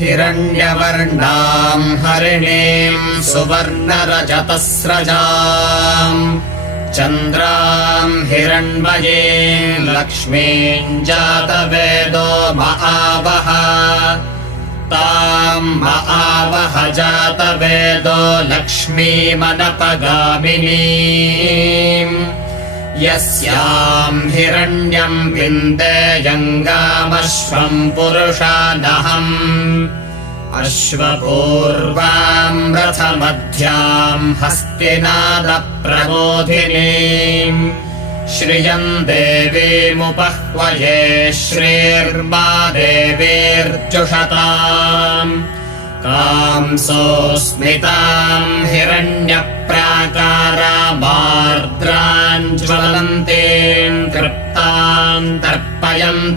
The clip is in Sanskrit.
हिरण्यवर्णाम् हरिणीम् सुवर्णरजतस्रजाम् चन्द्राम् हिरण्मयीम् लक्ष्मीम् जातवेदो महावः ताम् महावः जातवेदो लक्ष्मीमनपगामिनीम् यस्याम् हिरण्यम् विन्देयङ्गामश्वम् पुरुषानहम् अश्वपूर्वाम् रथमध्याम् हस्तिनादप्रबोधिनीम् श्रियम् देवीमुपह्वये श्रीर्मा देवीर्जुषताम् कांसोऽस्मिताम् हिरण्यप्राकारामार्द्राम् ज्वलन्तीम् तृप्ताम् तर्पयन्ति।